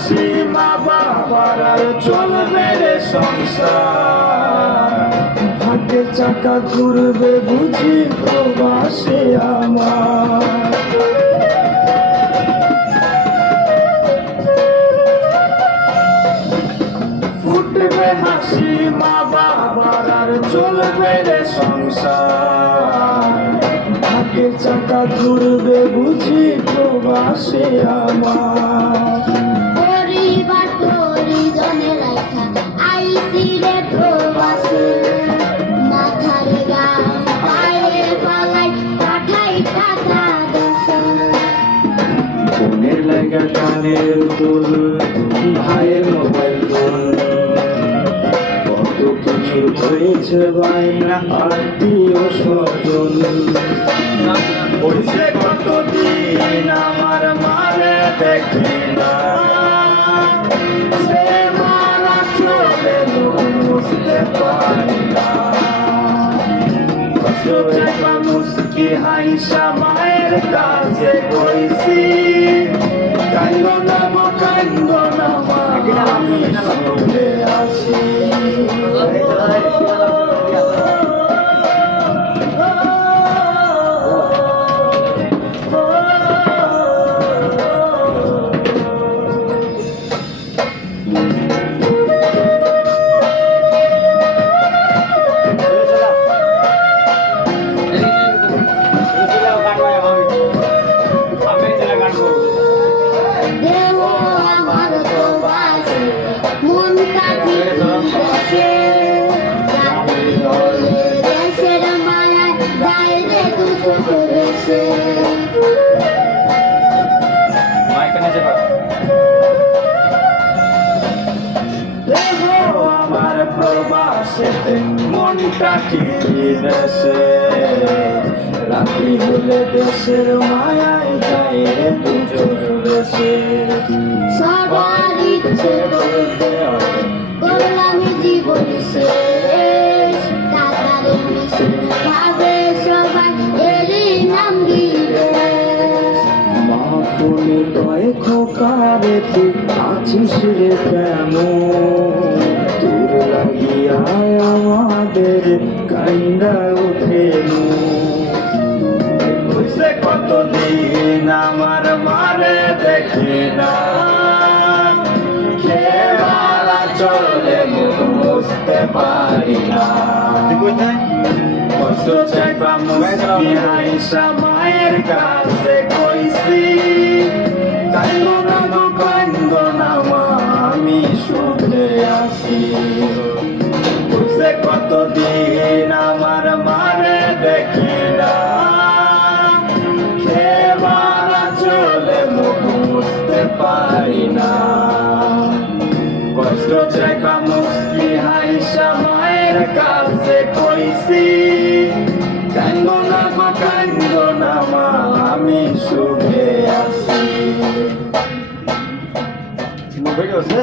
হাসি মা বাবার আর চলবে রে সংসার ভাগ্যের চাকা ঘুরবে বুঝি প্রবাসে আমার ফুটবে হাসি মা বাবার আর চলবে রে সংসার ভাগ্যের চাকা ঘুরবে বুঝি প্রবাসে আমার পরিবার পরিজনে রাখা আইসি রে প্রবাসে মাথার গাম পায়ে পালাই পাঠাই টাকা দেশে ফোনের লাগা কানের দুল ভাইয়ের মোবাইল ফোন কত কিছু হয়েছে বাইনা আত্মীয় স্বজন হয়েছে কতদিন আমার মারে দেখি না সে মারা চলে বুঝতে পারি না মুস্কি হাইসা মায়ের কাছে কইছি কান্দ না গো কান্দ না মা আমি সুখে আছি দেহ আমার প্রবাসে মন কাঁদি দেশে রাতি হলে দেশের মায়ায় যায় রে দু চোখ বেশে আমার প্রবাসেতে মনটা কি দেশে রাত্রি হলে দেশের মায়ায় যাই রে দু চোখ বেশে সবার ইচ্ছে করতে করলাম জীবন শেষ টাকার মিশন ভাবে সবাই এরই নাম বিদেশ মা ফোনে কয় খোকারে তুই আছিস রে কেন তোর লাগিয়া আমাদের কান্দা ওঠে বুঝে কতদিন আমার মারে দেখি না খেলা চলে বুঝতে পারি না কষ্ট চাইবা মুস্কি আইসা মায়ের কাছে কইছি কান্দ না গো কান্দ না মা আমি সুখে আছি বুঝে কতদিন আমার মারে দেখি না খেলা চলে মুখ বুঝতে পারি না কষ্ট চাইবা মুস্কি হাইসা মায়ের কাছে কইছি কান্দ না গো কান্দ না মা আমি সুখে আছি ভিডিও আছে